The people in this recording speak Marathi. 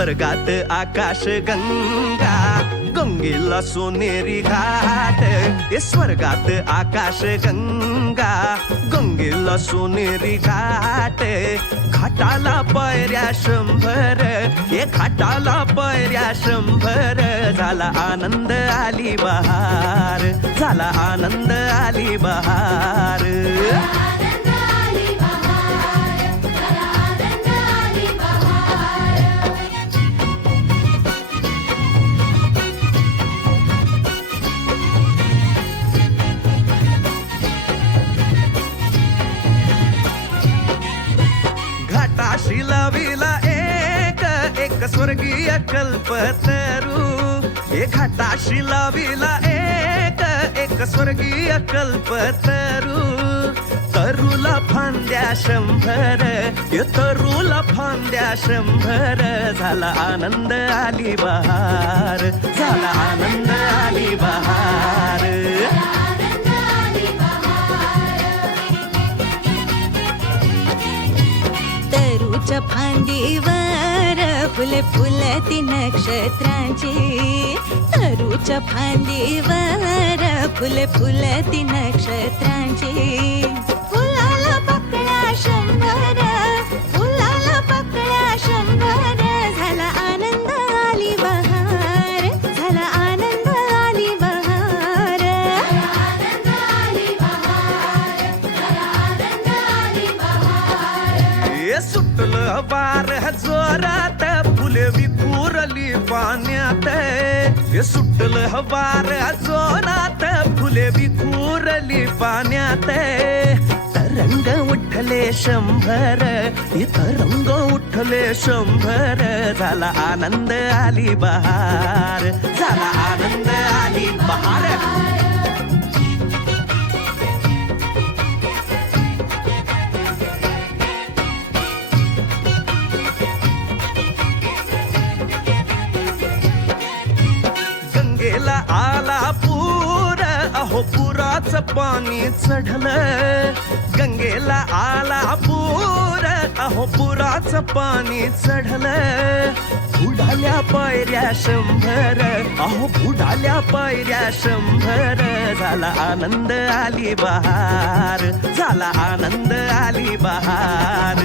स्वर्गात आकाश गंगा, गंगेला सोनेरी घाट. स्वर्गात आकाश गंगा, गंगेला सोनेरी घाट. घाटाला पायऱ्या 100, घाटाला पायऱ्या 100. झाला आनंद आली बहार, झाला आनंद आली बहार. घाटाशी लाविला एक स्वर्गीय कल्पतरू. घाटाशी लाविला एक स्वर्गीय कल्पतरू. तरुला फांद्या 100, तरुला फांद्या 100. झाला आनंद आली बहार, झाला आनंद आली बहार. तरूच्या फांदीवर फुले फुलती नक्षत्रांची. तरूच्या फांदीवर फुले फुलती नक्षत्रांची. फुलाला पकड्या 100, फुलाला पकड्या 100. झाला आनंद आली बहार, झाला आनंद आली बहार. सुटलं वार जोरात, फुले विखुरली पाण्यात. सुटलं वार जोरात, फुले विखुरली पाण्यात. तरंग उठले 100, तरंग उठले 100. झाला आनंद आली बहार, झाला आनंद आली बहार. गंगेला आला पूर, अहो पुराचं पाणी चढलं. गंगेला आला पूर, अहो पुराचं पाणी चढलं. बुडाल्या पायऱ्या 100, अहो बुडाल्या पायऱ्या 100. झाला आनंद आली बहार, झाला आनंद आली बहार.